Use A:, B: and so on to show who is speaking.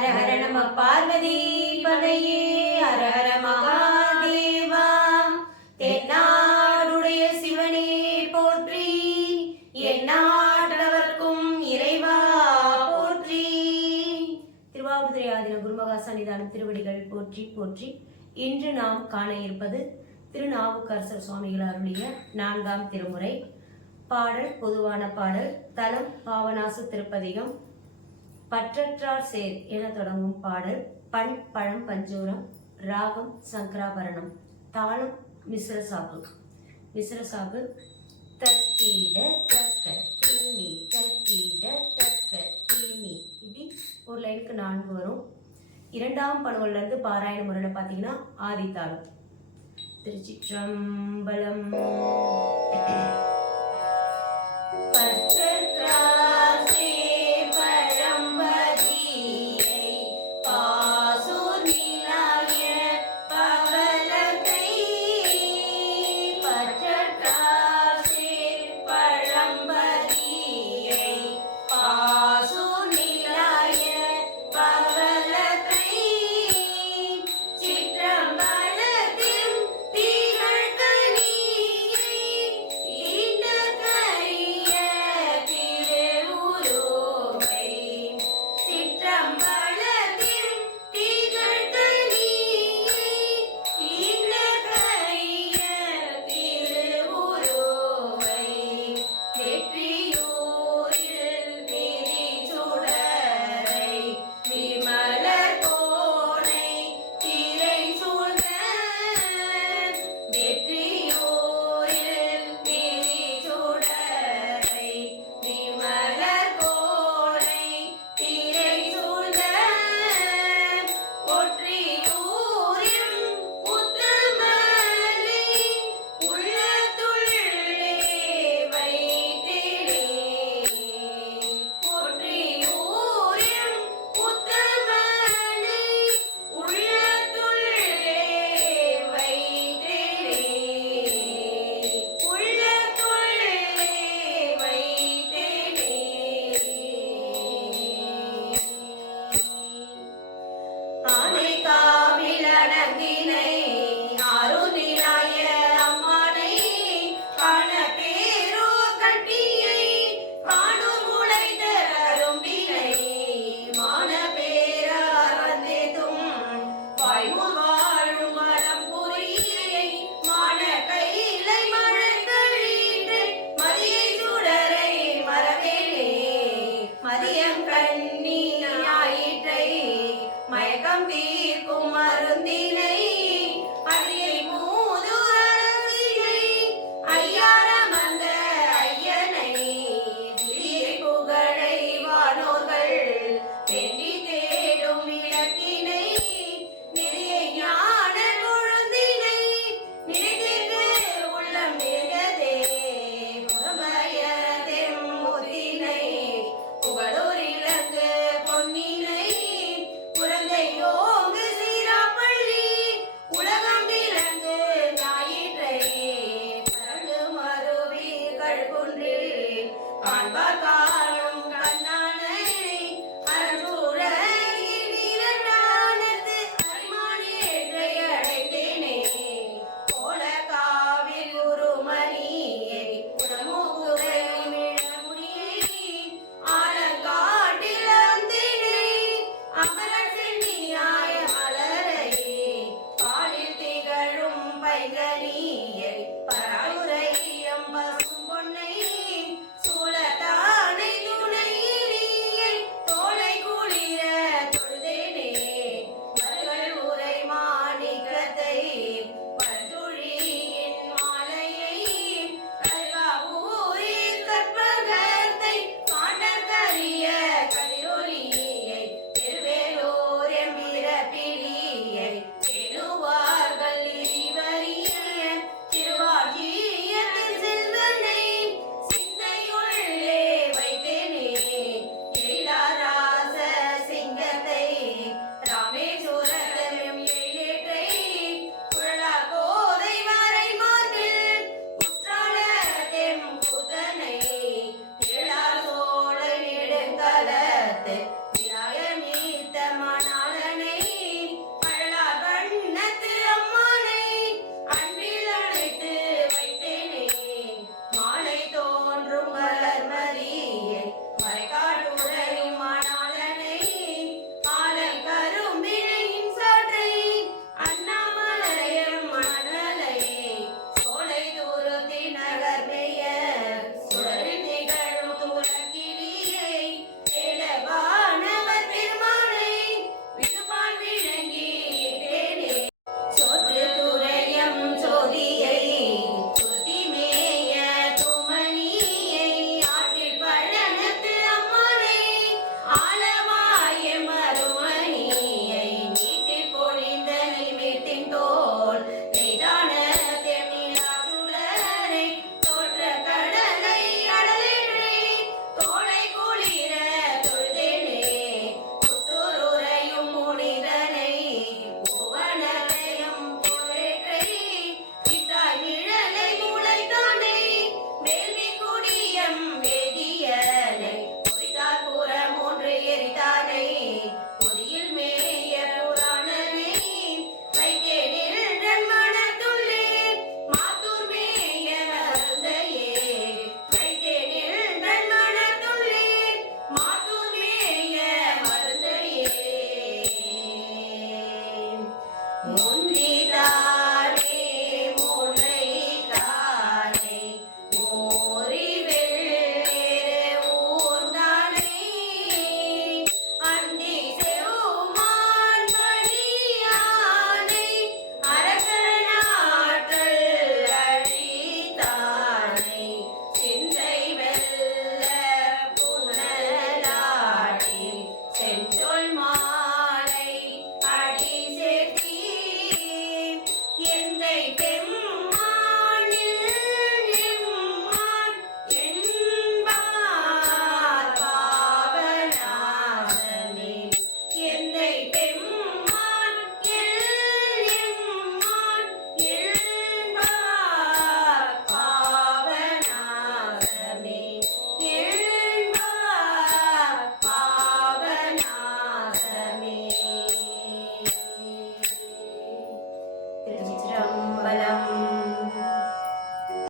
A: ஹர ஹர நம பார்வதி பதையே ஹர ஹர மகாதேவா. தென்னாடுடைய சிவனே போற்றி எந்நாட்டவர்க்கும் இறைவா போற்றி. திருவாபுதிரை ஆதின குருமகா சன்னிதானம் திருவடிகள் போற்றி போற்றி. இன்று நாம் காண இருப்பது திருநாவுக்கரசர் சுவாமிகள் அருளிய நான்காம் திருமுறை. பாடல் பொதுவான பாடல் தலம் பாவனாசு திருப்பதிகம். பற்றற்றார் சேர் என தொடங்கும் பாடல் பண் பழம் பஞ்சூரம் ராகம் சங்கராபரணம் தாளம் மிஸ்ர சாபு தக்கீட தக்க தீமி தக்கீட தக்க தீமி இப்படி ஒரு லைனுக்கு நான்கு வரும். இரண்டாம் பணுவல்ல இருந்து பாராயண முறையில் பார்த்தீங்கன்னா ஆதித்தாளம். திருச்சிற்றம்பலம்.